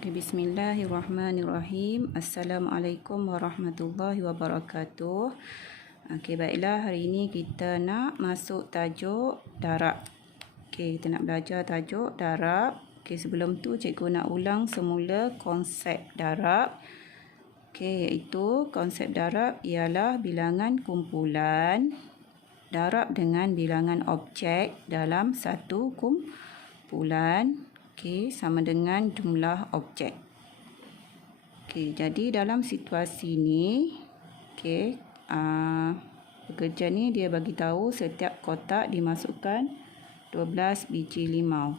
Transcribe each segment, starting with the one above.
Okay, Bismillahirrahmanirrahim. Assalamualaikum warahmatullahi wabarakatuh. Okay, baiklah, hari ini kita nak masuk tajuk darab. Okay, kita nak belajar tajuk darab. Okay, sebelum tu cikgu nak ulang semula konsep darab. Okay, iaitu konsep darab ialah bilangan kumpulan darab dengan bilangan objek dalam satu kumpulan. Okay, sama dengan jumlah objek. Okay, jadi dalam situasi ni, okay, pekerja ni dia bagi tahu setiap kotak dimasukkan 12 biji limau.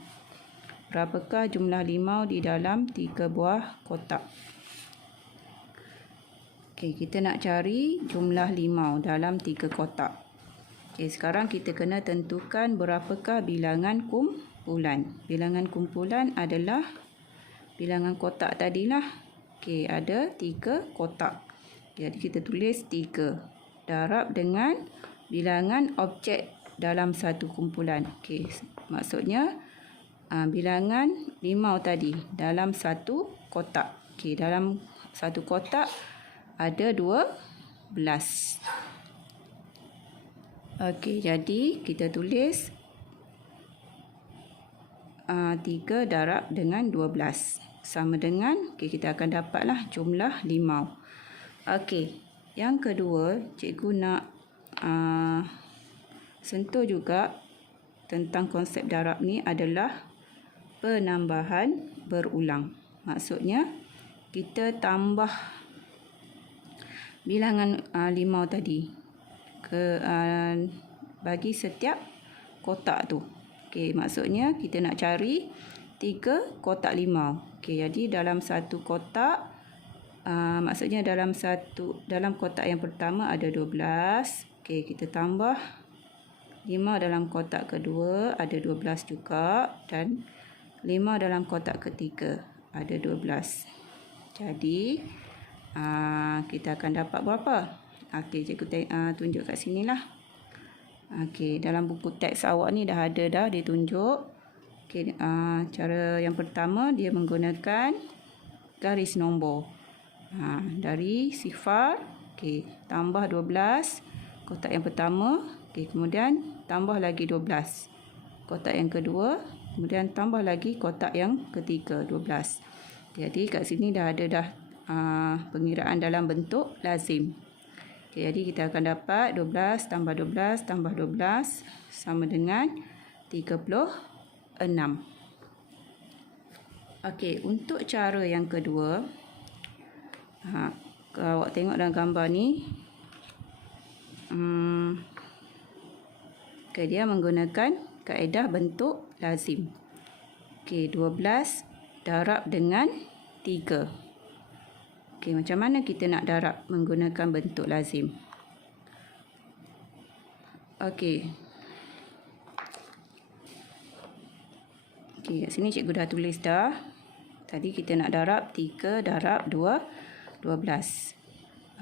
Berapakah jumlah limau di dalam 3 buah kotak? Okay, kita nak cari jumlah limau dalam 3 kotak. Okay, sekarang kita kena tentukan berapakah bilangan kumpulan. Bilangan kumpulan adalah bilangan kotak tadilah. Okey, ada 3 kotak. Jadi kita tulis 3 darab dengan bilangan objek dalam satu kumpulan. Okey, maksudnya bilangan limau tadi dalam satu kotak. Okey, dalam satu kotak ada 12. Okey, jadi kita tulis 3 darab dengan 12 sama dengan, okay, kita akan dapatlah jumlah limau. Okey, yang kedua cikgu nak sentuh juga tentang konsep darab ni adalah penambahan berulang. Maksudnya kita tambah bilangan limau tadi bagi setiap kotak tu. Okey, maksudnya kita nak cari 3 kotak limau. Okey, jadi dalam satu kotak, maksudnya dalam kotak yang pertama ada 12. Okey, kita tambah limau dalam kotak kedua ada 12 juga, dan limau dalam kotak ketiga ada 12. Jadi kita akan dapat berapa? Okey, cikgu tunjuk kat sinilah. Okey, dalam buku teks awak ni dah ada dah ditunjuk. Okey, cara yang pertama dia menggunakan garis nombor. Dari sifar, okey, tambah 12 kotak yang pertama, okey, kemudian tambah lagi 12 kotak yang kedua, kemudian tambah lagi kotak yang ketiga 12. Jadi kat sini dah ada pengiraan dalam bentuk lazim. Okay, jadi kita akan dapat 12 tambah 12 tambah 12 sama dengan 36. Okey, untuk cara yang kedua, kalau awak tengok dalam gambar ni, okay, dia menggunakan kaedah bentuk lazim. Okey, 12 darab dengan 3. Okey, macam mana kita nak darab menggunakan bentuk lazim? Okey. Okey, kat sini cikgu dah tulis dah. Tadi kita nak darab 3 darab 2, 12.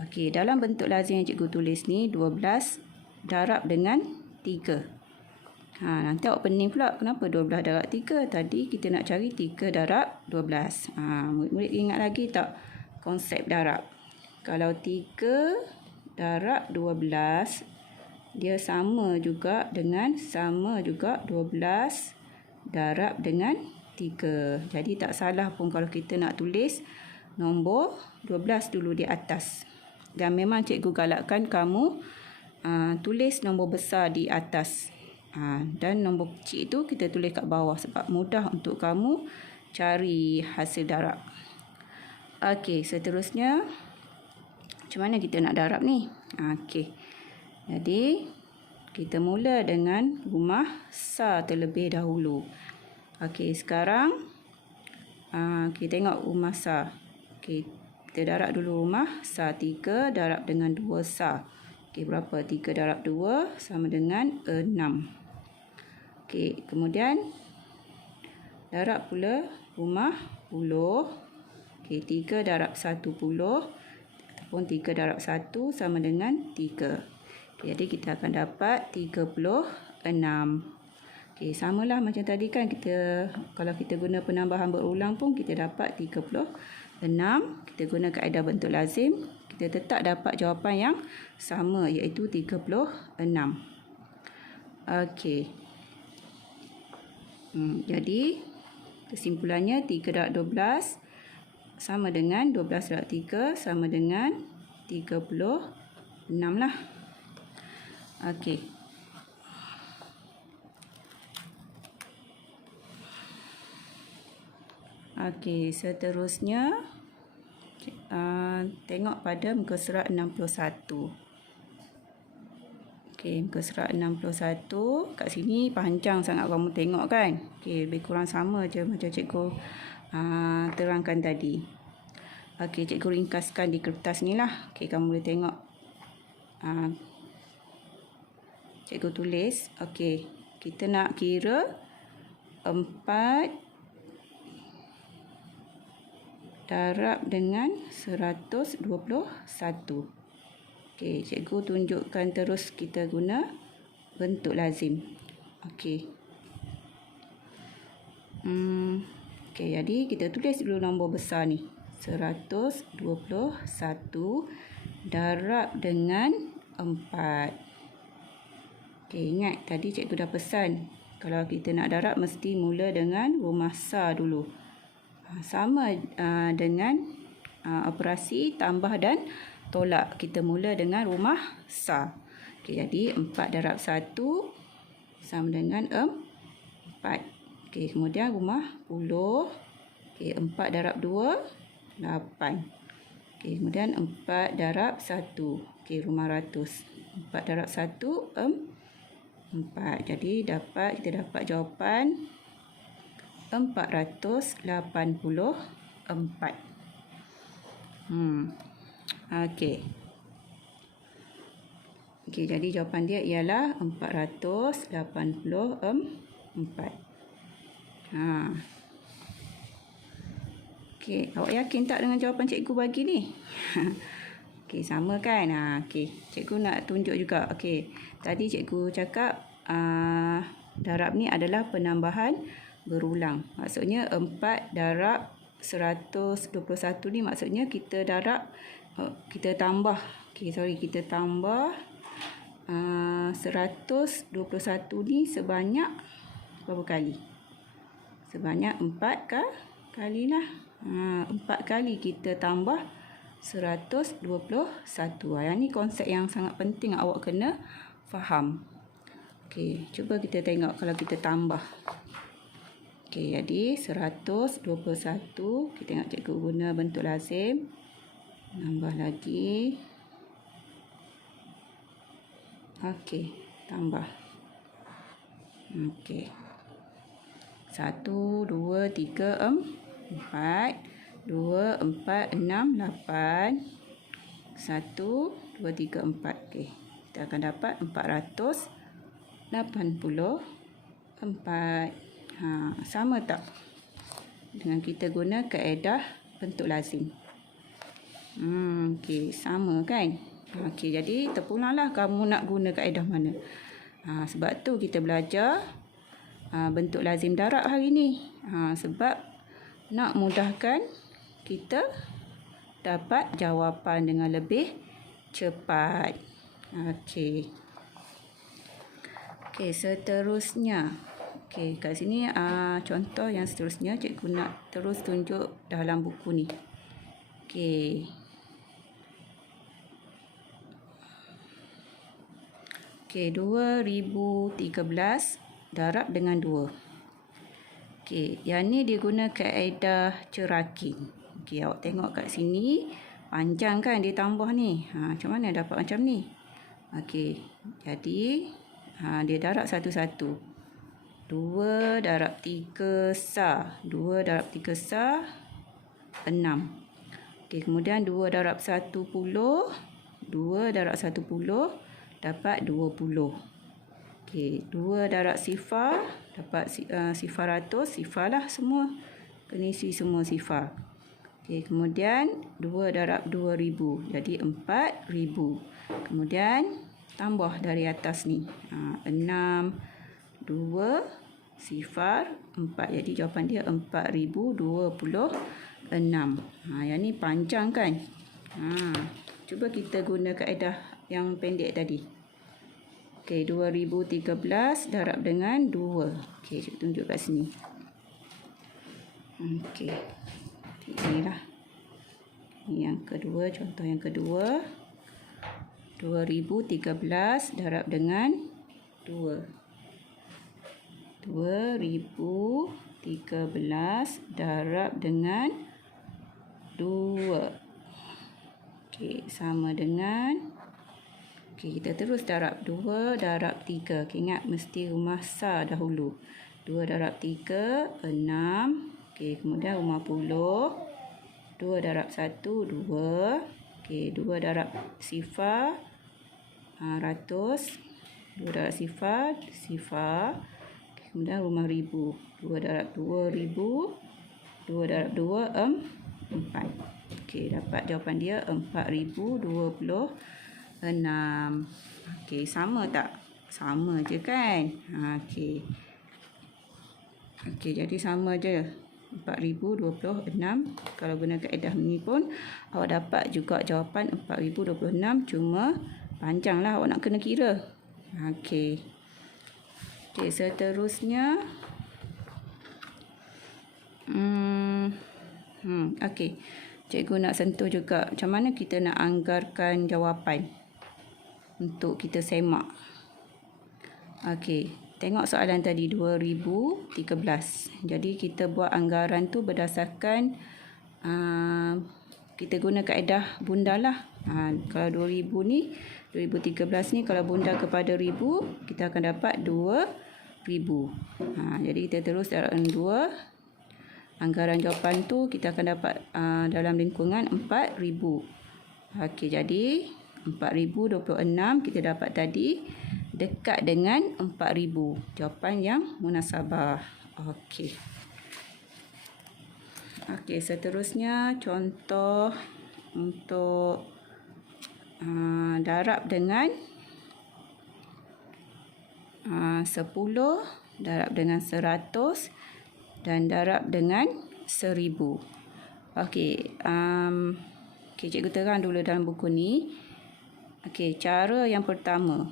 Okey, dalam bentuk lazim yang cikgu tulis ni 12 darab dengan 3. Nanti awak pening pula, kenapa 12 darab 3? Tadi kita nak cari 3 darab 12. Murid-murid ingat lagi tak konsep darab? Kalau 3 darab 12 dia sama juga 12 darab dengan 3. Jadi tak salah pun kalau kita nak tulis nombor 12 dulu di atas. Dan memang cikgu galakkan kamu tulis nombor besar di atas. Dan nombor kecil itu kita tulis kat bawah sebab mudah untuk kamu cari hasil darab. Okey, seterusnya macam mana kita nak darab ni? Okey. Jadi kita mula dengan rumah Sa terlebih dahulu. Okey, sekarang kita tengok rumah Sa. Okey, kita darab dulu rumah Sa. 3 darab dengan 2 Sa. Okey, berapa? 3 darab 2 sama dengan 6. Okey, kemudian darab pula rumah 10. Okey, 3 darab 10 ataupun 3 darab 1 sama dengan 3. Okay, jadi kita akan dapat 36. Okey, samalah macam tadi kan, kalau kita guna penambahan berulang pun kita dapat 36. Kita guna kaedah bentuk lazim, kita tetap dapat jawapan yang sama iaitu 36. Okey. Jadi kesimpulannya 3/12 sama dengan 12/3 sama dengan 36 lah. Okey. Okey, seterusnya tengok pada muka surat 61. Okey, muka surat 61. Kat sini panjang sangat kamu tengok kan. Okey, lebih kurang sama je macam cikgu terangkan tadi. Okey, cikgu ringkaskan di kertas ni lah. Okey, kamu boleh tengok. Cikgu tulis. Okey, kita nak kira 4 darab dengan 121. Okey, cikgu tunjukkan terus kita guna bentuk lazim. Okey. Okey, jadi kita tulis dulu nombor besar ni. 121 darab dengan 4. Okey, ingat tadi cikgu dah pesan. Kalau kita nak darab mesti mula dengan rumah sar dulu. Sama dengan operasi tambah dan tolak. Kita mula dengan rumah sar. Okey, jadi 4 darab 1 sama dengan 4. Okey, kemudian rumah 10. Okey, 4 darab 2, 8. Okey, kemudian 4 darab 1. Okey, rumah ratus. 4 darab 1, 4. Jadi kita dapat jawapan 484. Okey. Okey, jadi jawapan dia ialah 484. Okey, awak yakin tak dengan jawapan cikgu bagi ni? Okey, sama kan? Okey, cikgu nak tunjuk juga. Okey, tadi cikgu cakap darab ni adalah penambahan berulang. Maksudnya 4 darab 121 ni maksudnya kita tambah. Okey, kita tambah 121 ni sebanyak berapa kali? Sebanyak 4 kali lah. 4 kali kita tambah 121. Yang ni konsep yang sangat penting awak kena faham. Okey, cuba kita tengok kalau kita tambah. Okey, jadi 121. Kita tengok cikgu guna bentuk lazim. Tambah lagi. Okey, tambah. Okey. 1, 2, 3, 4. 2, 4, 6, 8. 1, 2, 3, 4. Okey, kita akan dapat 484. Sama tak dengan kita guna kaedah bentuk lazim? Okey, sama kan? Okey, jadi terpulanglah kamu nak guna kaedah mana. Sebab tu kita belajar bentuk lazim darab hari ni. Sebab nak mudahkan kita dapat jawapan dengan lebih cepat. Okey. Okey, seterusnya. Okey, kat sini contoh yang seterusnya cikgu nak terus tunjuk dalam buku ni. Okey. Okey, 2013 darab dengan 2. Okey, yang ni dia guna kaedah cerakin. Okey, awak tengok kat sini panjang kan dia tambah ni. Macam mana dapat macam ni? Okey, jadi dia darab satu-satu. 2 darab 3 sar. 2 darab 3 sar 6. Okey, kemudian 2 darab 10. 2 darab 10 dapat 20. Okey, 2 darab sifar dapat sifar ratus. Sifar lah semua. Kena isi semua sifar. Okey, kemudian 2 darab 2000. Jadi 4000. Kemudian tambah dari atas ni. 6, 2, sifar 4. Jadi jawapan dia 4026. Yang ni panjang kan? Cuba kita guna kaedah yang pendek tadi. Okey, 2013 darab dengan 2. Okey, cikgu tunjuk kat sini. Okey. Inilah. Ini yang kedua, contoh yang kedua. 2013 darab dengan 2. 2013 darab dengan 2. Okey, sama dengan. Okey, kita terus darab. 2 darab 3. Okay, ingat mesti rumah sar dahulu. 2 darab 3, 6. Okey, kemudian rumah puluh. 2 darab 1, 2. Okey, 2 darab sifar, ratus. 2 darab sifar, sifar. Okay, kemudian rumah ribu. 2 darab 2000. 2 darab 2, 4. Okey, dapat jawapan dia 4026. Okey, sama tak? Sama je kan? Okey. Okey, jadi sama je. 4026. Kalau guna kaedah ni pun awak dapat juga jawapan 4026, cuma panjanglah awak nak kena kira. Okey. Okey, seterusnya okey. Cikgu nak sentuh juga macam mana kita nak anggarkan jawapan untuk kita semak. Okey, tengok soalan tadi 2013. Jadi kita buat anggaran tu berdasarkan kita guna kaedah bunda lah. Kalau 2000 ni, 2013 ni kalau bunda kepada 1000, kita akan dapat 2000. Jadi kita terus dalam 2. Anggaran jawapan tu kita akan dapat dalam lingkungan 4000. Okey, jadi 4026 kita dapat tadi dekat dengan 4000. Jawapan yang munasabah. Okey. Okey, seterusnya contoh untuk darab dengan 10, darab dengan 100 dan darab dengan 1000. Okey, cikgu terang dulu dalam buku ni. Okey, cara yang pertama.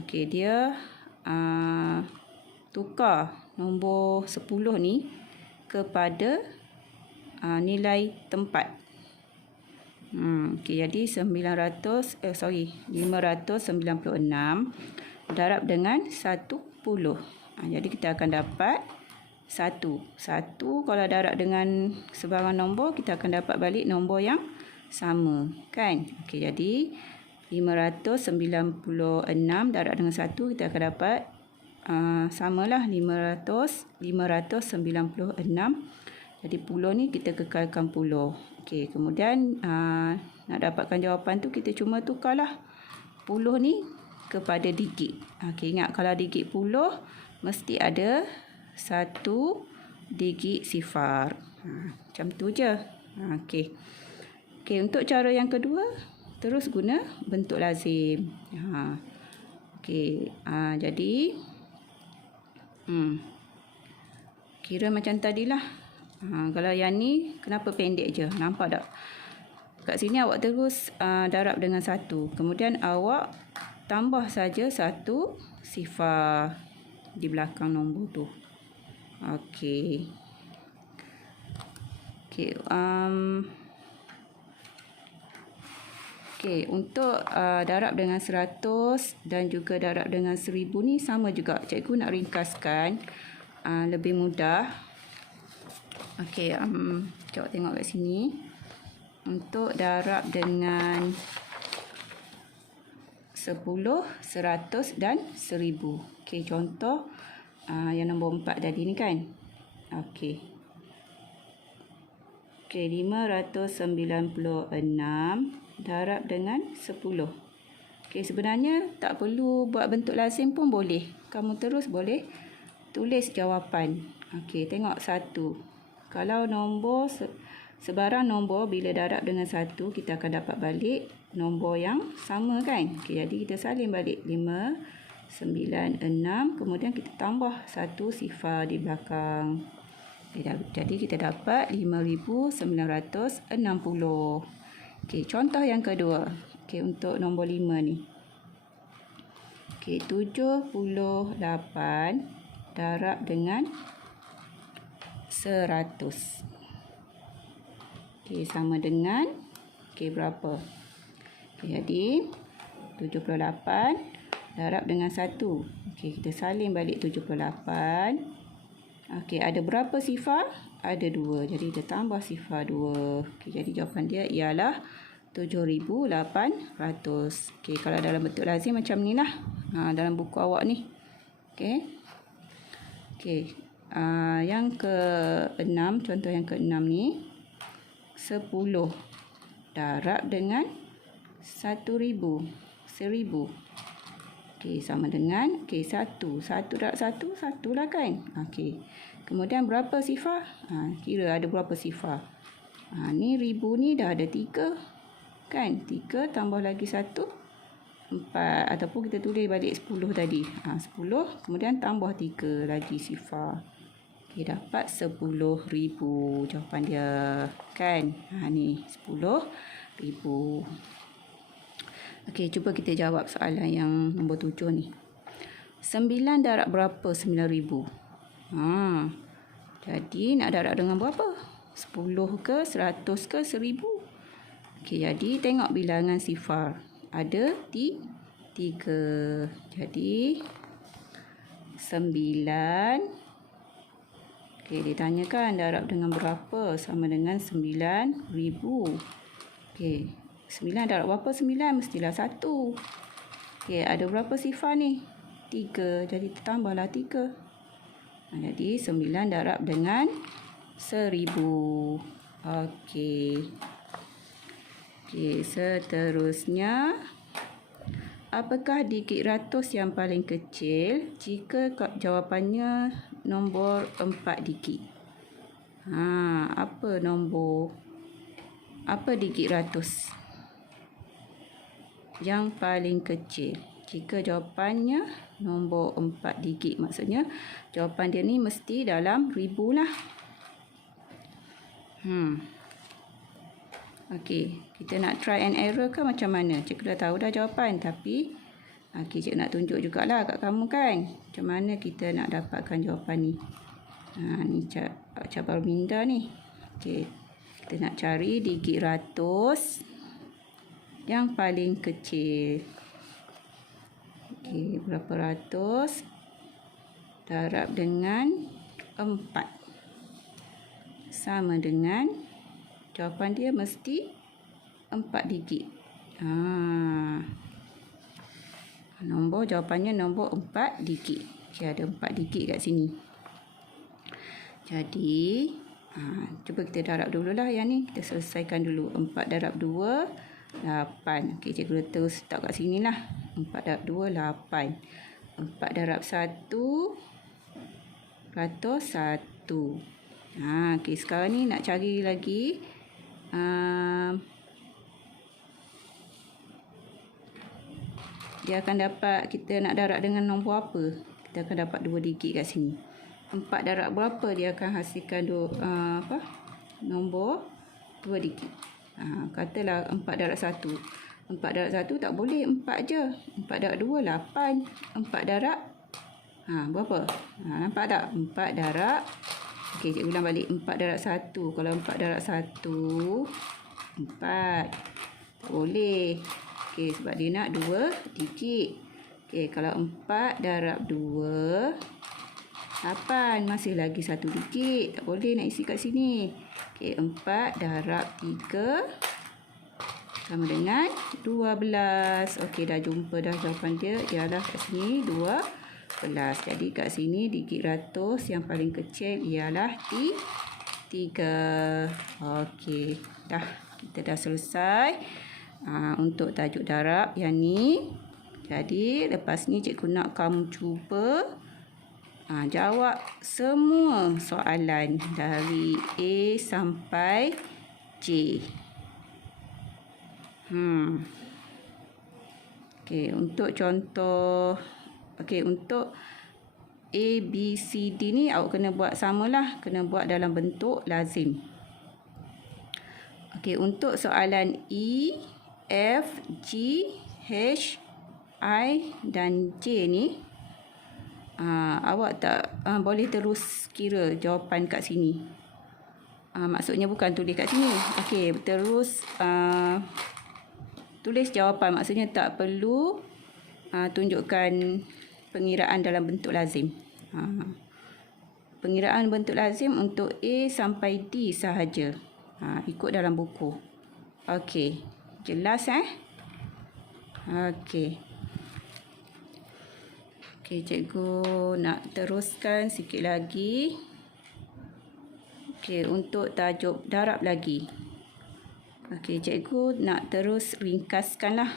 Okey, dia tukar nombor 10 ni kepada nilai tempat. Okey, jadi 596 darab dengan 10. Jadi kita akan dapat 1. 1 kalau darab dengan sebarang nombor, kita akan dapat balik nombor yang sama, kan? Okey, jadi 596 darab dengan 1, kita akan dapat samalah 596. Jadi puluh ni kita kekalkan puluh. Okey, kemudian nak dapatkan jawapan tu kita cuma tukarlah puluh ni kepada digit. Okey, ingat kalau digit puluh mesti ada 1 digit sifar. Macam tu je. Okey. Okey, untuk cara yang kedua terus guna bentuk lazim. Okey, jadi kira macam tadilah. Kalau yang ni kenapa pendek je? Nampak tak? Kat sini awak terus darab dengan 1. Kemudian awak tambah saja 1 sifar di belakang nombor tu. Okey. Okey, okey, untuk darab dengan 100 dan juga darab dengan 1000 ni sama juga. Cikgu nak ringkaskan lebih mudah. Okey, awak tengok kat sini. Untuk darab dengan 10, 100 dan 1000. Okey, contoh yang nombor 4 tadi ni kan. Okey. Okey, 596 darab dengan 10. Okey, sebenarnya tak perlu buat bentuk lazim pun boleh. Kamu terus boleh tulis jawapan. Okey, tengok 1. Kalau nombor sebarang nombor bila darab dengan 1, kita akan dapat balik nombor yang sama kan. Okey, jadi kita salin balik 5 96, kemudian kita tambah 1 sifar di belakang. Jadi kita dapat 5,960. Okey, contoh yang kedua. Okey, untuk nombor 5 ni. Okey, 78 darab dengan 100. Okey, sama dengan berapa? Okey, jadi 78 darab dengan 1. Okey, kita salin balik 78. Okey, ada berapa sifar? Ada 2. Jadi kita tambah sifar 2. Okey, jadi jawapan dia ialah 7,800. Okey, kalau dalam bentuk lazim macam ni lah. Dalam buku awak ni. Okey. Okey. Yang ke-6, contoh yang ke-6 ni. 10 darab dengan 1,000. 1,000. Okey, sama dengan 1. 1 darab 1, 1 lah kan. Okey. Kemudian berapa sifar? Kira ada berapa sifar. Ni 1,000 ni dah ada 3. Kan? 3 tambah lagi 1, 4. Ataupun kita tulis balik 10 tadi. 10. Kemudian tambah 3 lagi sifar. Okey, dapat 10,000 jawapan dia. Kan? Ni 10,000. Okey, cuba kita jawab soalan yang nombor 7 ni. 9 darab berapa 9,000? Jadi nak darab dengan berapa? 10 ke, 100 ke, 1,000? Okey, jadi tengok bilangan sifar. Ada 3. Jadi 9. Okey, ditanyakan darab dengan berapa? Sama dengan 9,000. Okey, 9 darab berapa 9? Mestilah 1. Okey, ada berapa sifar ni? 3. Jadi tambahlah 3. Jadi 9 darab dengan 1,000. Okey. Okey, seterusnya. Apakah digit ratus yang paling kecil jika jawapannya nombor 4 digit? Apa digit ratus yang paling kecil jika jawapannya nombor 4 digit? Maksudnya jawapan dia ni mesti dalam ribu lah. Okey, kita nak try and error ke macam mana? Cikgu dah tahu dah jawapan, tapi cikgu nak tunjuk jugalah kat kamu kan, macam mana kita nak dapatkan jawapan ni. Ni cabar minda ni. Okey, kita nak cari digit ratus yang paling kecil. Okey, berapa ratus darab dengan 4 sama dengan, jawapan dia mesti 4 digit. Jawapannya nombor 4 digit. Okey, ada 4 digit kat sini. Jadi, cuba kita darab dululah yang ni. Kita selesaikan dulu. 4 darab 2, 8. Okey, cikgu terus letak kat sini lah. 4 darab 2, 8. 4 darab 1, 100. Okey, sekarang ni nak cari lagi. Dia akan dapat, kita nak darab dengan nombor apa? Kita akan dapat 2 digit kat sini. 4 darab berapa dia akan hasilkan nombor 2 digit. Katalah 4 darab 1. 4 darab 1 tak boleh 4 je. 4 darab 2, 8. 4 darab berapa? Nampak tak? 4 darab. Okey, cikgu ulang balik. 4 darab 1. Kalau 4 darab 1, 4. Tak boleh. Okey, sebab dia nak 2 digit. Okey, kalau 4 darab 2, 8. Masih lagi 1 digit. Tak boleh nak isi kat sini. Okey, 4 darab 3 sama dengan 12. Okey, dah jumpa dah jawapan dia. Ialah kat sini 12. Jadi kat sini digit ratus yang paling kecil ialah 3. Okey, dah. Kita dah selesai untuk tajuk darab yang ni. Jadi lepas ni cikgu nak kamu cuba jawab semua soalan dari A sampai J. Okey, untuk contoh Okey, untuk A, B, C, D ni awak kena buat samalah. Kena buat dalam bentuk lazim. Okey, untuk soalan E, F, G, H, I dan J ni, awak tak boleh terus kira jawapan kat sini. Maksudnya bukan tulis kat sini. Okey, terus tulis jawapan. Maksudnya tak perlu tunjukkan pengiraan dalam bentuk lazim. Pengiraan bentuk lazim untuk A sampai D sahaja. Ikut dalam buku. Okey, jelas Okey. Okey, cikgu nak teruskan sikit lagi. Okey, untuk tajuk darab lagi. Okey, cikgu nak terus ringkaskanlah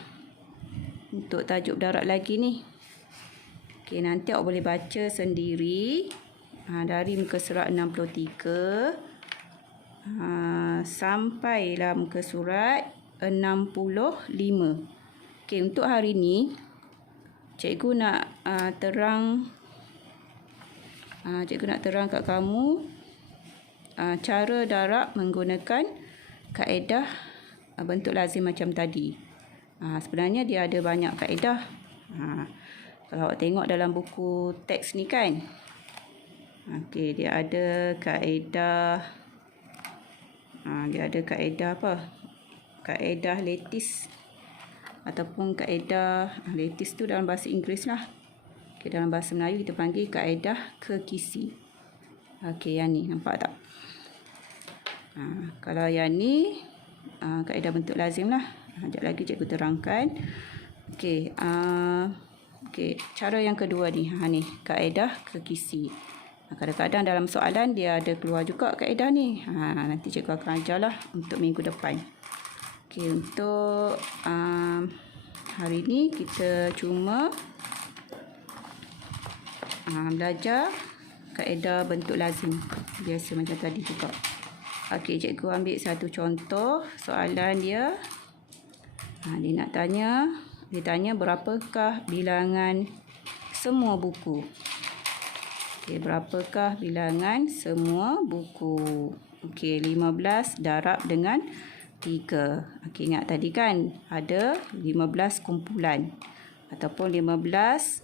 untuk tajuk darab lagi ni. Okey, nanti awak boleh baca sendiri dari muka surat 63 sampailah muka surat 65. Okey, untuk hari ni cikgu nak terang kat kamu cara darab menggunakan kaedah bentuk lazim macam tadi. Sebenarnya dia ada banyak kaedah. Kalau awak tengok dalam buku teks ni kan. Okey, dia ada kaedah apa? Kaedah lattice ataupun kaedah lattice tu dalam bahasa Inggeris lah. Okay, dalam bahasa Melayu kita panggil kaedah kekisi. Okey, yang ni nampak tak? Kalau yang ni kaedah bentuk lazim lah. Sekejap lagi cikgu terangkan. Okey, cara yang kedua ni, ni kaedah kekisi. Kadang-kadang dalam soalan dia ada keluar juga kaedah ni. Nanti cikgu akan ajarlah untuk minggu depan. Okey, untuk hari ni kita cuma belajar kaedah bentuk lazim. Biasa macam tadi juga. Okey, cikgu ambil satu contoh soalan dia. Dia nak tanya, berapakah bilangan semua buku? Okey, berapakah bilangan semua buku? Okey, 15 darab dengan 3. Okey, ingat tadi kan ada 15 kumpulan ataupun 15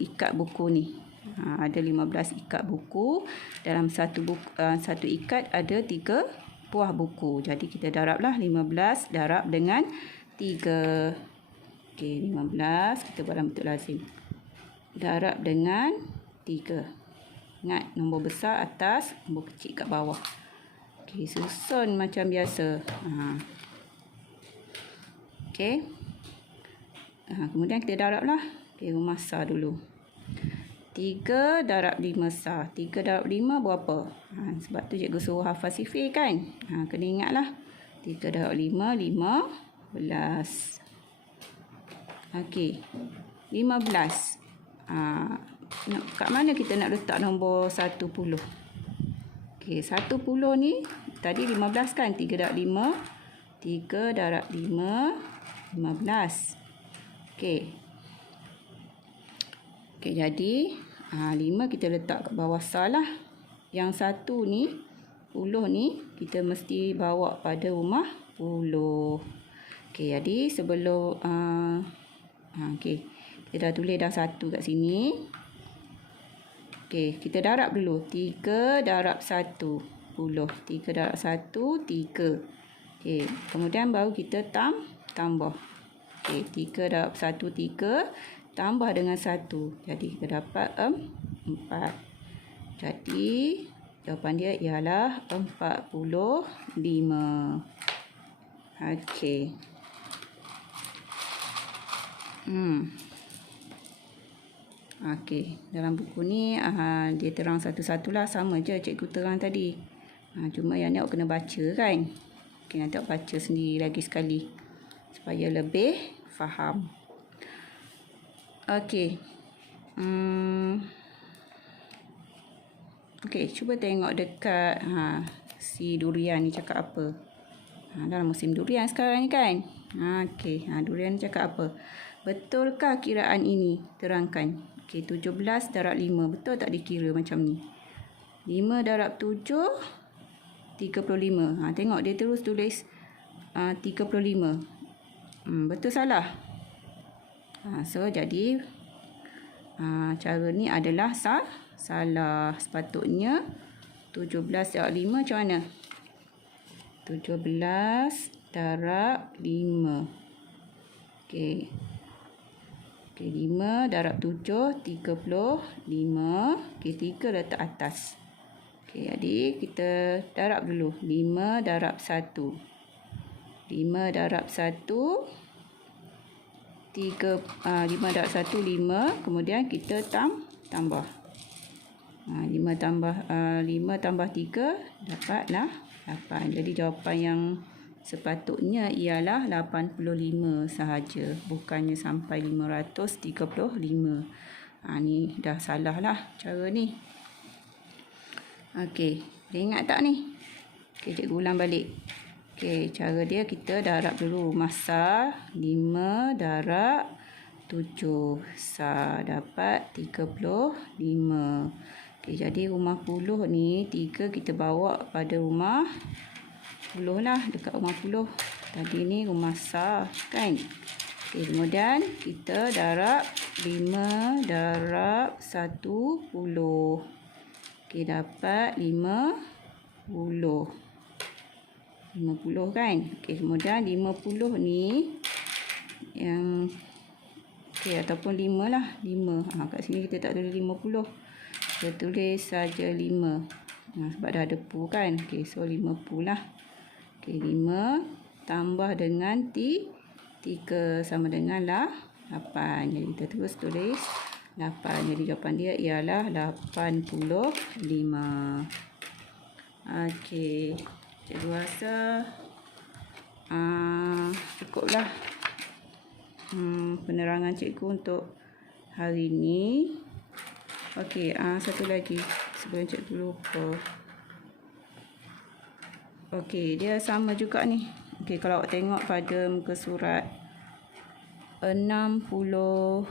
ikat buku ni. Ada 15 ikat buku. Dalam satu ikat ada 3 buah buku. Jadi kita darablah 15 darab dengan 3. Okey, 15 kita buat dalam bentuk lazim. Darab dengan 3. Ingat nombor besar atas, nombor kecil kat bawah. Okey, susun macam biasa. Okey. Kemudian kita darablah. Okey, rumah sah dulu. 3 darab 5 sah. 3 darab 5 berapa? Sebab tu cikgu suruh hafal sifir kan. Kena ingatlah. 3 darab 5, 15. Okey. 15. Kat mana kita nak letak nombor 10? Okey, 10 ni tadi 15 kan? 3 darab 5. 3 darab 5, 15. Okey. Okey, jadi 5 kita letak kat bawah sah lah. Yang 1 ni, 10 ni, kita mesti bawa pada rumah 10. Okey, jadi sebelum okey, kita dah tulis dah 1 kat sini. Okey, kita darab dulu. 3 darab 1, 10. 3 darab 1, 3. Okey, kemudian baru kita tambah. Okey, 3 darab 1, 3. Tambah dengan 1. Jadi kita dapat 4. Jadi jawapan dia ialah 45. Okey. Okey, dalam buku ni dia terang satu-satulah, sama je cikgu terang tadi. Cuma yang ni awak kena baca kan. Okey, nanti awak baca sendiri lagi sekali supaya lebih faham. Okey. Okey, cuba tengok dekat si durian ni cakap apa. Dalam musim durian sekarang ni kan. Okey, durian ni cakap apa? betulkah kiraan ini? Terangkan. Okey, 17 darab 5. Betul tak dikira macam ni? 5 darab 7, 35. Tengok dia terus tulis 35. Betul salah? So, jadi cara ni adalah salah. Sepatutnya 17 darab 5 macam mana? 17 darab 5. Okey. Okey, 5 darab 7, 35. Okey, 3 letak atas. Okey, jadi kita darab dulu. 5 darab 1. 5 darab 1. 5 darab 1, 5. Kemudian kita tambah. 5 tambah 3 dapatlah 8. Jadi jawapan yang sepatutnya ialah 85 sahaja. Bukannya sampai 535. Ni dah salah lah cara ni. Okey, dia ingat tak ni? Okey, cikgu ulang balik. Okey, cara dia kita darab dulu masa 5 darab 7. Dapat 35. Okey, jadi rumah 10 ni 3 kita bawa pada rumah 10 lah, dekat rumah 10. Tadi ni rumah sah kan. Okey, kemudian kita darab 5 darab 10. Okey, dapat 50. 50 kan. Okey, kemudian 50 ni yang ataupun 5 lah. 5. Kat sini kita tak tulis 50. Kita tulis saja 5. Sebab dah ada pu kan. Okey, so 50 lah. Okey, 5 tambah dengan 3 sama dengan 8. Jadi kita terus tulis 8. Jadi jawapan dia ialah 85. Okey, cikgu rasa cukuplah penerangan cikgu untuk hari ni. Okey, satu lagi sebelum cikgu lupa. Okey, dia sama juga ni. Okey, kalau awak tengok pada muka surat 64.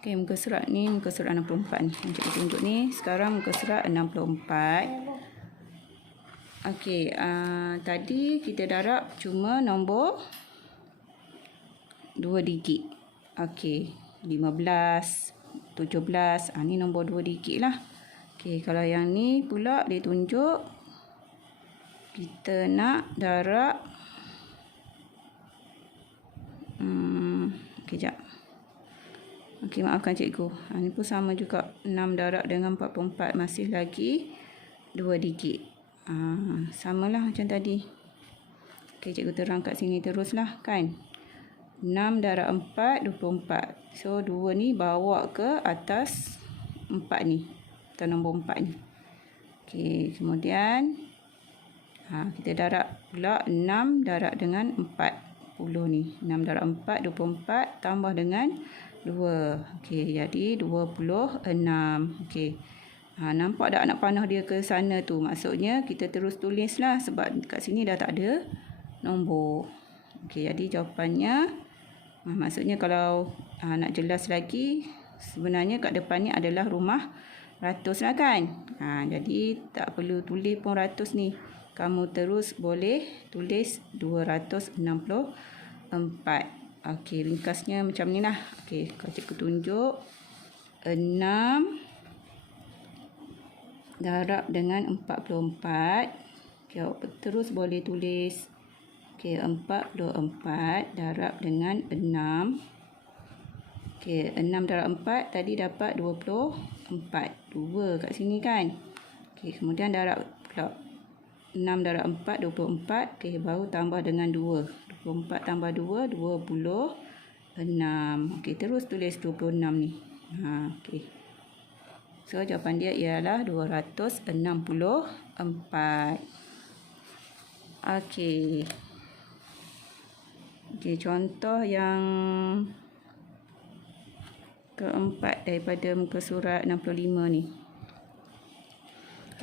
Okey, muka surat ni, muka surat 64 ni. Yang cikgu tunjuk ni. Sekarang muka surat 64. Okey, tadi kita darab cuma nombor 2 digit. Okey, 15, 17. Ni nombor 2 digit lah. Okey, kalau yang ni pula dia tunjuk kita nak darab kejap. Okey, maafkan cikgu. Ni pun sama juga. 6 darab dengan 44 masih lagi 2 digit. Samalah macam tadi. Okey, cikgu terang kat sini teruslah kan. 6 darab 4, 24. So, 2 ni bawa ke atas 4 ni. Atau nombor 4 ni. Okey, kemudian kita darab pula 6 darab dengan 40 ni. 6 darab 4, 24 tambah dengan 2. Okey, jadi 26. Okey. Nampak tak anak panah dia ke sana tu? Maksudnya kita terus tulislah sebab kat sini dah tak ada nombor. Okey, jadi jawapannya maksudnya kalau nak jelas lagi, sebenarnya kat depan ni adalah rumah ratus lah kan. Jadi tak perlu tulis pun ratus ni. Kamu terus boleh tulis 264. Okey, ringkasnya macam ni lah. Okey, kalau cikgu tunjuk 6 darab dengan 44. Okey, awak terus boleh tulis. Okey, 44 darab dengan 6. Okey, 6 darab 4 tadi dapat 24. 2 kat sini kan. Okey, kemudian darab pula 6 darab 4, 24. Okey, baru tambah dengan 2. 24 tambah 2, 26. Okey, terus tulis 26 ni. Okey. So, jawapan dia ialah 264. Okey. Okey, contoh yang keempat daripada muka surat 65 ni.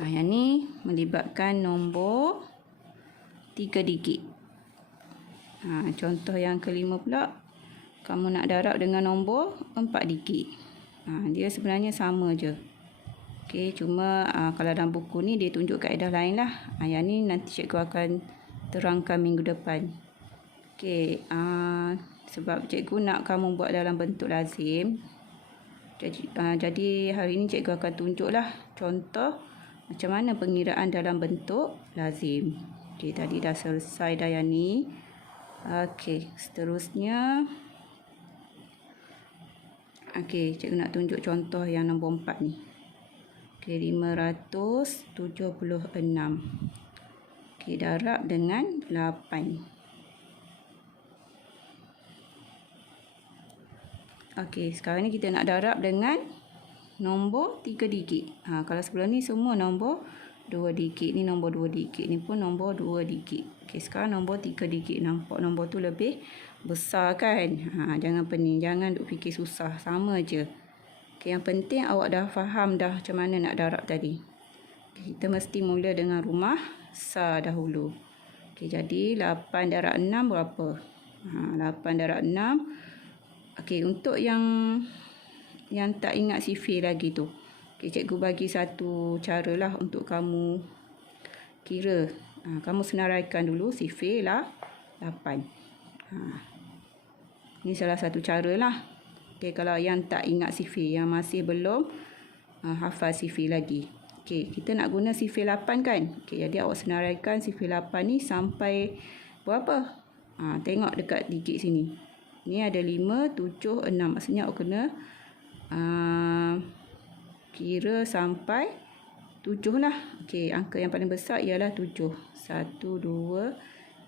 Yang ni melibatkan nombor 3 digit. Contoh yang kelima pula, kamu nak darab dengan nombor 4 digit. Dia sebenarnya sama je. Okey, cuma kalau dalam buku ni dia tunjuk kaedah lain lah. Yang ni nanti cikgu akan terangkan minggu depan. Okey, sebab cikgu nak kamu buat dalam bentuk lazim. Jadi hari ni cikgu akan tunjuklah contoh macam mana pengiraan dalam bentuk lazim. Okey, tadi dah selesai dah yang ni. Okey, seterusnya. Okey, cikgu nak tunjuk contoh yang nombor 4 ni. Okey, 576. Okey, darab dengan 8. Okey, sekarang ni kita nak darab dengan nombor 3 digit. Kalau sebelum ni semua nombor 2 digit. Ni nombor 2 digit. Ni pun nombor 2 digit. Okey, sekarang nombor 3 digit. Nampak nombor tu lebih besar kan? Jangan pening. Jangan duk fikir susah. Sama je. Okey, yang penting awak dah faham dah macam mana nak darab tadi. Okay, kita mesti mula dengan rumah sa dahulu. Okey, jadi 8 darab 6 berapa? 8 darab 6. Okey, untuk yang tak ingat sifir lagi tu. Okey, cikgu bagi satu cara lah untuk kamu kira. Kamu senaraikan dulu sifir lah 8. Ini salah satu cara lah. Okey, kalau yang tak ingat sifir, yang masih belum hafal sifir lagi. Okey, kita nak guna sifir 8 kan? Okey, jadi awak senaraikan sifir 8 ni sampai berapa? Tengok dekat digit sini. Ni ada 5, 7, 6. Maksudnya awak kena kira sampai 7 lah. Okey, angka yang paling besar ialah 7. 1, 2,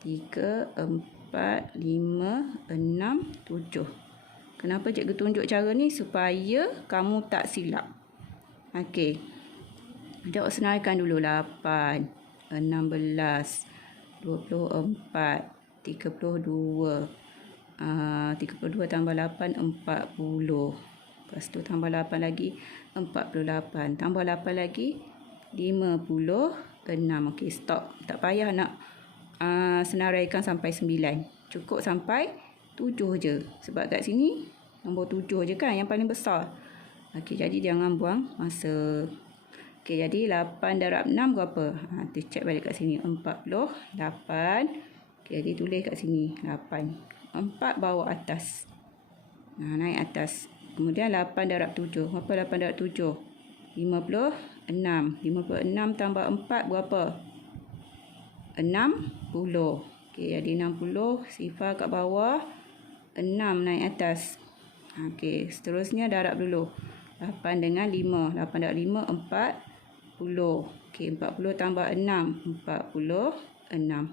3, 4, 5, 6, 7. Kenapa cikgu tunjuk cara ni? Supaya kamu tak silap. Okey. Jadi awak senaraikan dulu. 8, 16, 24, 32. 32 tambah 8, 40. Lepas tu tambah 8 lagi, 48. Tambah 8 lagi, 56. Okey, stop. Tak payah nak senaraikan sampai 9. Cukup sampai 7 je. Sebab kat sini, nombor 7 je kan yang paling besar. Okey, jadi jangan buang masa. Okey, jadi 8 darab 6 berapa? Kita check balik kat sini. 48. Okey, jadi tulis kat sini. 8. 4 bawah atas. Naik atas. Kemudian 8 darab 7. Berapa 8 darab 7? 56. 56 tambah 4 berapa? 60. Okey, jadi 60. Sifar kat bawah. 6 naik atas. Okey, seterusnya darab dulu. 8 dengan 5. 8 darab 5, 40. Okey, 40 tambah 6. 46.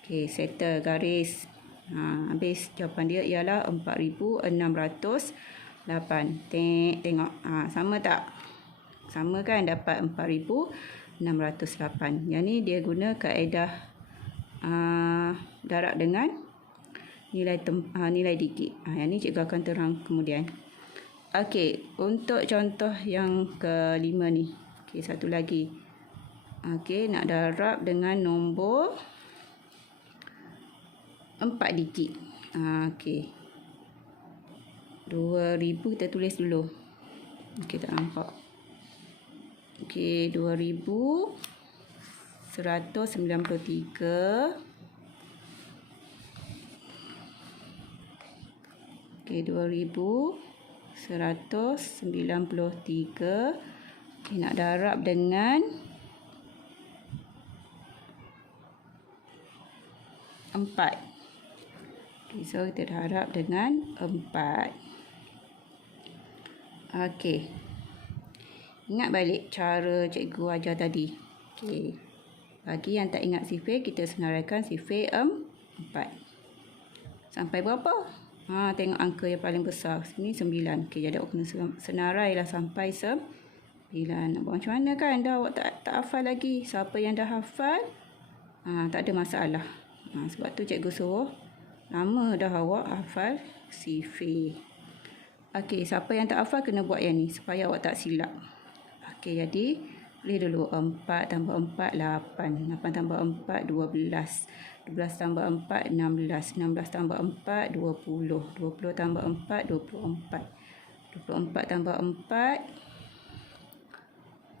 Okey, settle garis. Habis jawapan dia ialah 4,608. Tengok. Sama tak? Sama kan? Dapat 4,608. Yang ni dia guna kaedah darab dengan nilai digit. Yang ni cikgu akan terang kemudian. Okey, untuk contoh yang kelima ni. Okey, satu lagi. Okey, nak darab dengan nombor 4 digit. Okey. 2000 kita tulis dulu. Okey, tak nampak. Okey, 2193. Okey, 2193. Okey, nak darab dengan 4. Okay, so kita darab dengan 4. Okey. Ingat balik cara cikgu ajar tadi. Okey. Bagi yang tak ingat sifir, kita senaraikan sifir 4. Sampai berapa? Tengok angka yang paling besar. Sini 9. Okey, jadi awak kena senarailah sampai 9. Nak buat macam mana kan? Dah awak tak hafal lagi. Siapa yang dah hafal, tak ada masalah. Sebab tu cikgu suruh lama dah awak hafal sifir. Okey, siapa yang tak hafal kena buat yang ni supaya awak tak silap. Okey, jadi boleh dulu 4 tambah 4 8. 8 tambah 4 12. 12 tambah 4, 16. 16 tambah 4, 20. 20 tambah 4, 24. 24 tambah 4,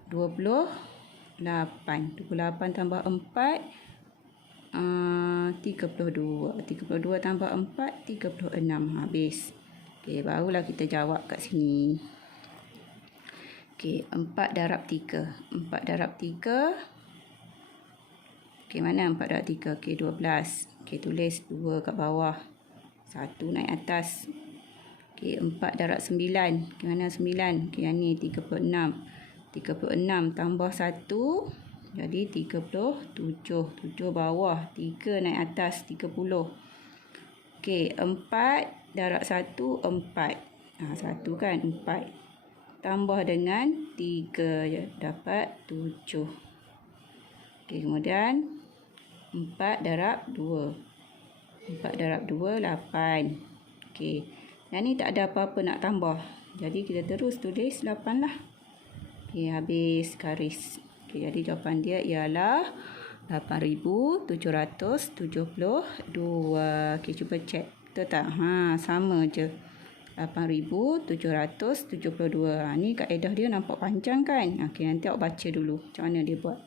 28. 28 tambah 4, 32. 32 tambah 4, 36. Habis. Okey, barulah kita jawab kat sini. Okey, 4 darab 3. 4 darab 3. Okey, mana 4 darab 3? Okey, 12. Okey, tulis 2 kat bawah. 1 naik atas. Okey, 4 darab 9. Okey, mana 9? Okey, yang ni 36. 36 tambah 1. Jadi 37. 7 bawah. 3 naik atas. 30. Okey, 4 darab 1, 4. 1 kan? 4. Tambah dengan 3. Dapat 7. Okey, kemudian 4 darab 2. 4 darab 2, 8. Okey. Yang ni tak ada apa-apa nak tambah. Jadi kita terus tulis 8 lah. Okey, habis garis. Okey, jadi jawapan dia ialah 8,772. Okey, cuba cek. Betul tak? Sama je. 8,772. Ni kaedah dia nampak panjang kan? Okey, nanti awak baca dulu macam mana dia buat.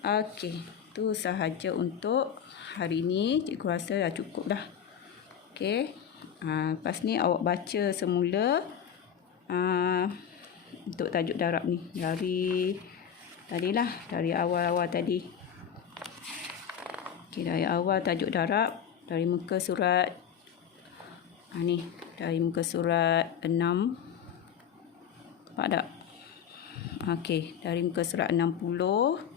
Okey. Itu sahaja untuk hari ni. Cikgu rasa dah cukup dah. Okey. Lepas ni awak baca semula untuk tajuk darab ni. Dari awal-awal tadi. Okey, dari awal tajuk darab. Dari muka surat. Ni. Dari muka surat 6. Nampak tak? Okey. Dari muka surat 60.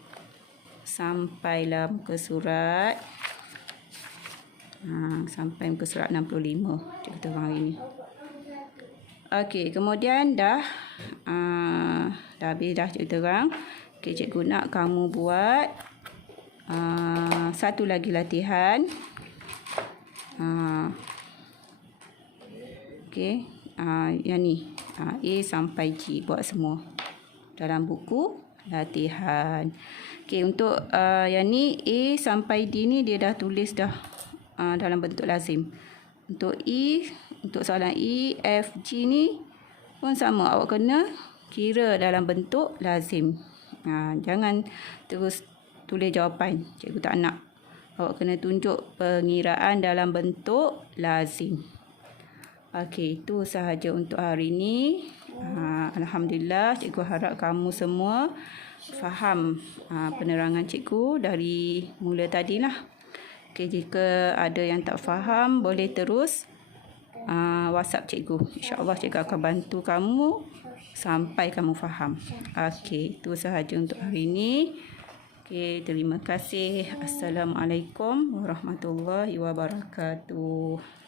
Sampailah muka surat sampai muka surat 65 cikgu terang hari ni. Okey, kemudian dah habis dah cikgu terang. Okey, cikgu nak kamu buat satu lagi latihan. Okey, yang ni A sampai G, buat semua dalam buku latihan. Okey, untuk yang ni A sampai D ni dia dah tulis dah dalam bentuk lazim. Untuk untuk soalan E, F, G ni pun sama. Awak kena kira dalam bentuk lazim. Jangan terus tulis jawapan. Cikgu tak nak. Awak kena tunjuk pengiraan dalam bentuk lazim. Okey, itu sahaja untuk hari ini. Alhamdulillah, cikgu harap kamu semua faham penerangan cikgu dari mula tadilah. Okey, jika ada yang tak faham, boleh terus WhatsApp cikgu. InsyaAllah cikgu akan bantu kamu sampai kamu faham. Okey, itu sahaja untuk hari ini. Okey, terima kasih. Assalamualaikum warahmatullahi wabarakatuh.